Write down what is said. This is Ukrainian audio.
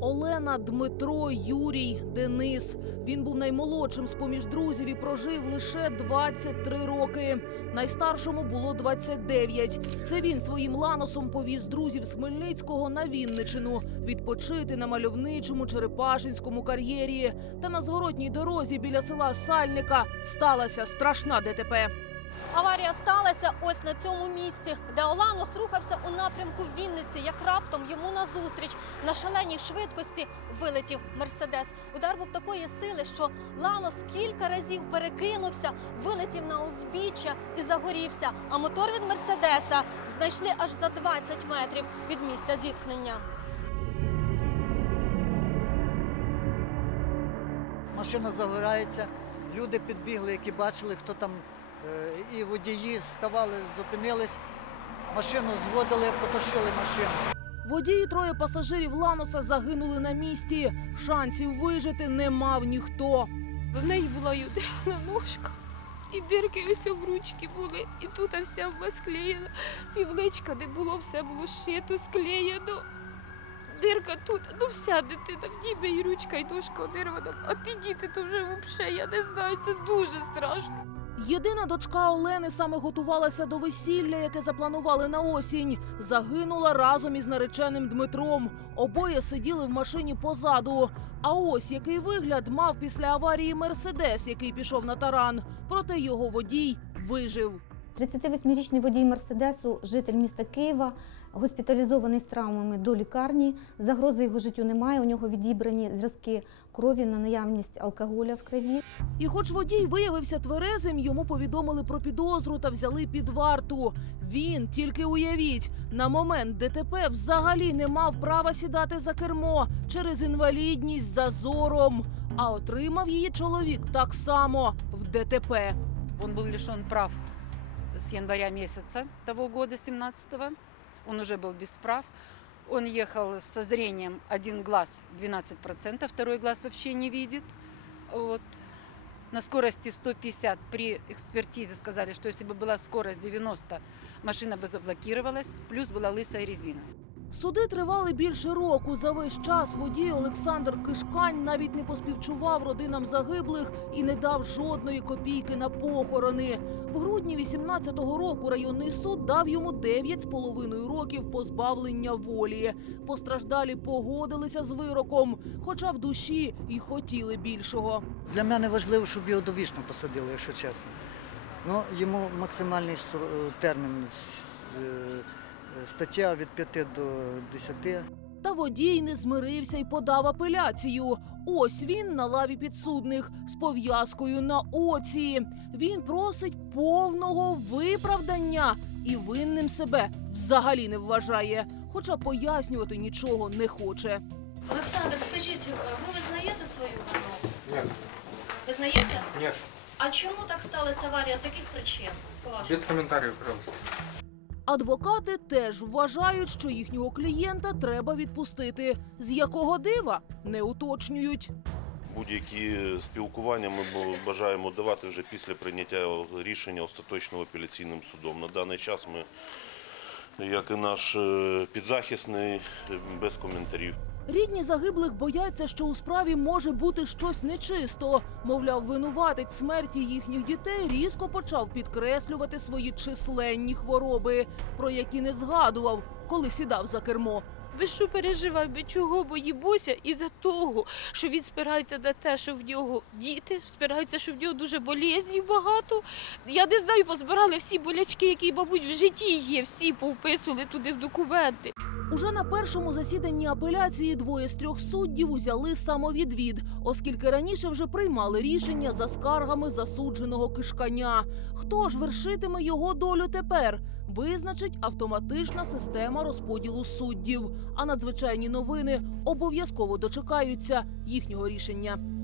Олена, Дмитро, Юрій, Денис. Він був наймолодшим з поміж друзів і прожив лише 23 роки. Найстаршому було 29. Це він своїм ланосом повіз друзів з Хмельницького на Вінничину відпочити на мальовничому Черепашинському кар'єрі. Та на зворотній дорозі біля села Сальника сталася страшна ДТП. Аварія сталася ось на цьому місці, де Оланос рухався у напрямку Вінниці, як раптом йому назустріч на шаленій швидкості вилетів мерседес. Удар був такої сили, що Ланос кілька разів перекинувся, вилетів на узбіччя і загорівся. А мотор від мерседеса знайшли аж за 20 метрів від місця зіткнення. Машина загорається, люди підбігли, які бачили, хто там, і водії ставали, зупинились, машину зводили, потушили машину. Водії троє пасажирів Ланоса загинули на місці. Шансів вижити не мав ніхто. В неї була одна ножка, і дирки ось в ручки були, і тут вся була склеєна. Півничка, де було, все було шито, склеєно. Дирка тут, ну вся дитина, в ніби і ручка, і ножка одирвана. А ті діти то вже взагалі, я не знаю, це дуже страшно. Єдина дочка Олени саме готувалася до весілля, яке запланували на осінь. Загинула разом із нареченим Дмитром. Обоє сиділи в машині позаду. А ось який вигляд мав після аварії Мерседес, який пішов на таран. Проте його водій вижив. 38-річний водій Мерседесу, житель міста Києва, госпіталізований з травмами до лікарні. Загрози його життю немає. У нього відібрані зразки крові на наявність алкоголя в крові. І хоч водій виявився тверезим, йому повідомили про підозру та взяли під варту. Він, тільки уявіть, на момент ДТП взагалі не мав права сідати за кермо через інвалідність за зором. А отримав її чоловік так само в ДТП. Он был лишен прав с января месяца того года, 17-го. Он уже был без прав. Он ехал со зрением один глаз 12%, второй глаз вообще не видит. Вот. На скорости 150 при экспертизе сказали, что если бы была скорость 90, машина бы заблокировалась, плюс была лысая резина. Суди тривали більше року. За весь час водій Олександр Кишкань навіть не поспівчував родинам загиблих і не дав жодної копійки на похорони. В грудні 18-го року районний суд дав йому 9,5 років позбавлення волі. Постраждалі погодилися з вироком, хоча в душі і хотіли більшого. Для мене важливо, щоб його довічно посадили, якщо чесно. Ну, йому максимальний стро- термін е, стаття від 5 до 10. Та водій не змирився і подав апеляцію. Ось він на лаві підсудних з пов'язкою на оці. Він просить повного виправдання і винним себе взагалі не вважає, хоча пояснювати нічого не хоче. Олександр, скажіть, ви визнаєте свою вину? Нет, Визнаєте? нет, А чому так сталася аварія? З яких причин? по-вашому? без комментариев, пожалуйста. Адвокати теж вважають, що їхнього клієнта треба відпустити. З якого дива не уточнюють. Будь-які спілкування ми бажаємо давати вже після прийняття рішення остаточного апеляційним судом. На даний час ми, як і наш е, підзахисний, е, без коментарів. Рідні загиблих бояться, що у справі може бути щось нечисто. Мовляв, винуватець смерті їхніх дітей різко почав підкреслювати свої численні хвороби, про які не згадував, коли сідав за кермо. Ви що переживаєте, чого боїмося? Із-за того, що він спирається на те, що в нього діти, спирається, що в нього дуже болезнів багато. Я не знаю, позбирали всі болячки, які, мабуть, в житті є, всі повписували туди в документи. Уже на першому засіданні апеляції двоє з трьох суддів узяли самовідвід, оскільки раніше вже приймали рішення за скаргами засудженого кишканя. Хто ж вершитиме його долю тепер? Визначить автоматична система розподілу суддів. А надзвичайні новини обов'язково дочекаються їхнього рішення.